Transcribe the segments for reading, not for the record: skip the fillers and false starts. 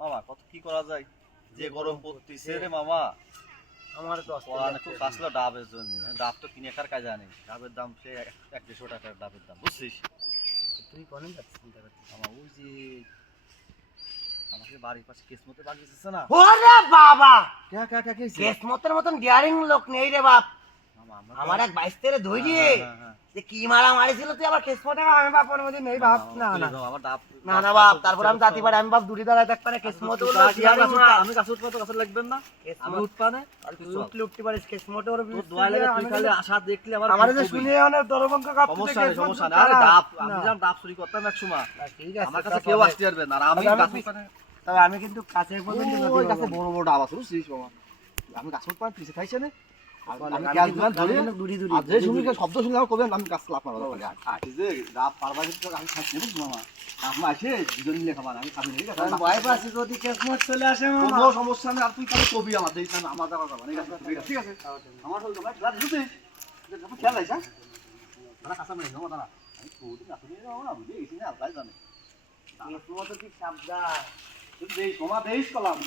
মামা কত কি করা যায়, যে গরম পড়তেছে রে মামা। আমার তো পড়ানো খুব আসলো ডাবের জন্য, ডাব তো কিনে কার কাজ জানি, ডাবের দাম সে 100-150 টাকার ডাবের দাম, বুঝছিস? তুই কোনে যাচ্ছিস চিন্তা করছিস? মামা ওই যে আমাকে বাড়ির পাশে কেসমতে বাড়ি এসেছে না, ওরে বাবা, কে কে কে কেছে কেসমতের মতন ডিয়ারিং লোক নেই রে বাপ। মামা আমার এক 22 ধরি হ্যাঁ যে কি মারা মারিছিল তুই আবার কেসমতে, আমি বাপের মধ্যে নেই বাপ। না না আমার ডাব না না বাপ, তারপর আমি জাতি পারে আমি বাপ দুটি দাঁড়ায় থাকতে পারে কেসমতে হলো ডিয়ারিং না। আমি কাছে উঠবো তো কাছে লাগবেন না, আমি উঠপানে আর তুই উঠলে উঠতে পারিস কেসমতে ওর তোর দোয়া লাগে, তুই খালি আশা দেখলে আমার যে শুনে অনেক দরবঙ্ক কাঁপতে সমস্যা নেই, সমস্যা নেই। আরে ডাব আমি জান ডাব চুরি করতাম এক সময়, ঠিক আছে আমার কাছে কেউ আসতে পারবে না, আর আমি গাছ উঠানে তবে আমি কিন্তু কাছে পর্যন্ত ওই কাছে বড় বড় ডাব আছে, বুঝছিস বাবা? আমি গাছ উঠপানে পিছে খাইছে না, আমি গ্যাস দিলাম ধরে দুড়ি দুড়ি আর যে শুনি শব্দ শুনলে আমার কবেন আমি গাছ লাফ মারবো এই যে ডাব পারবা কিন্তু আমি খাচ্ছি বুঝছিস মামা, আপনি আসে দুজন মিলে খাবার, আমি খাবি না, ঠিক আছে? আমি ভয় পাচ্ছি যদি কেসমত চলে আসে মামা। কোনো সমস্যা নেই, আর তুই খালি কবি আমার দেখ না, আমার যাওয়া যাবে না, ঠিক আছে? আমার হল তোমার গ্লাস বুঝছিস, খেয়াল রাখিস। হ্যাঁ দাঁড়া কাঁচা মেরে মামা, দাঁড়া আমি কবি গাছ নিয়ে যাবো না, বুঝে গেছি না, আল্লাহ জানে। কেসমত কি সাবধান, তুই দেখ মামা, দেখ কলাম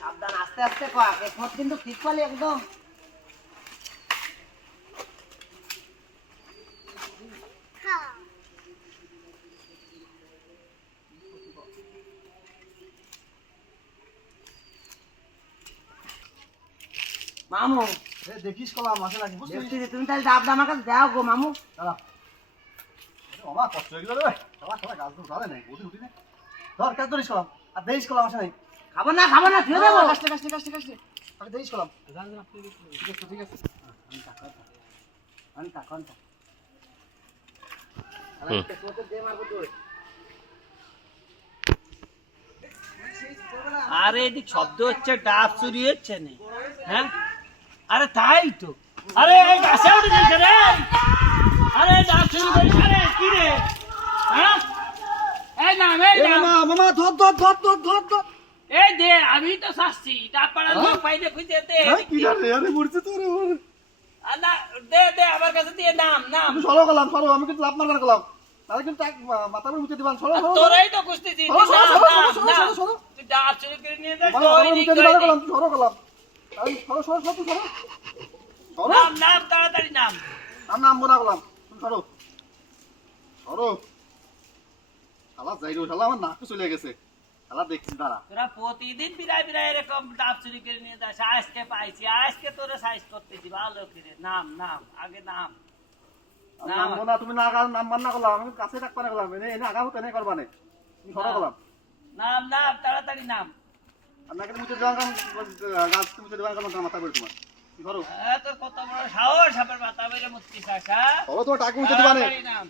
সাবধান আস্তে আস্তে কয়া, কেসমত কিন্তু ঠিক পালি একদম। মামু দেখিস কলাম আসে নাকি, বুঝছিস? দেখছি তুমি তাহলে ডাবটা আমার কাছে দাও গো মামু। দাঁড়া মামা, কষ্ট হয়ে গেল রে, সবার সবার গাছ তো ধরে নেই, উঠি না ধর, কাজ ধরিস কলাম আর দেখিস কলাম আসে নাই, খাবো না ধুয়ে দেবো। কাশতে কাশতে কাশতে কাশতে আগে দেখিস কলাম, ঠিক আছে ঠিক আছে। আমি কাকন আরে এদিক শব্দ হচ্ছে, ডাব চুরি হচ্ছে না? হ্যাঁ আরে তাই তো, আরে এই গাছে উঠে গেছে রে, আরে ডাব চুরি করিস, আরে কি রে? হ্যাঁ এই নাম মামা ধর ধর ধর ধর ধর ধর, এই দে, আমি তো শাস্তি ডাব পাড়ার লোক পাইলে খুঁজে দে, কি রে, আরে মরছে তো রে, না দে দে আমার কাছে দিয়ে নাম নাম, তুমি সরো কলাম সরো, আমি কিন্তু লাভ মারবার কলাম, তাহলে কিন্তু মাথা মুছে দিবান, সরো আর সরো তোরাই তো খুঁজতেছি, সরো, সরো, সরো, সরো, সরো, নাম সরো। তুই ডাব চুরি করে নিয়ে যাস, মাথা ওই মুছে দিক দিবান ওই কলাম, দিক। সরো কলাম, তাহলে সরো সরো সরো, তুই সরো সরো, নাম নাম তাড়াতাড়ি নাম। আমি নামবো না কলাম, তুমি সরো সরো, শালা যাই রে, শালা আমার নাক চলে গেছে, শালা দেখছিস দাঁড়া, তোরা প্রতিদিন বিরাই বিরাই এরকম ডাব চুরি করে নিয়ে যাস, আজকে পাইছি, আজকে তোরা সাইজ করতেছি ভালো করে, নাম নাম আগে নাম। আমি নামবো না, তুমি না নামবার না করলাম, আমি কাছে রাখবা না করলাম, এনে আগা হতে নেই করবা না, তুমি সরো করলাম, নাম নাম তাড়াতাড়ি নাম। আপনাকে মুছে দিবান গাছ মুছে দিবান করলাম, মাথা করে তোমার কি করো, তোর কত বড় সাহস, সাপের মাথা বেড়ে মুক্তি চাস, হ্যাঁ? সরো তোমার টাকা মুছে দিবানে, তাড়াতাড়ি নাম।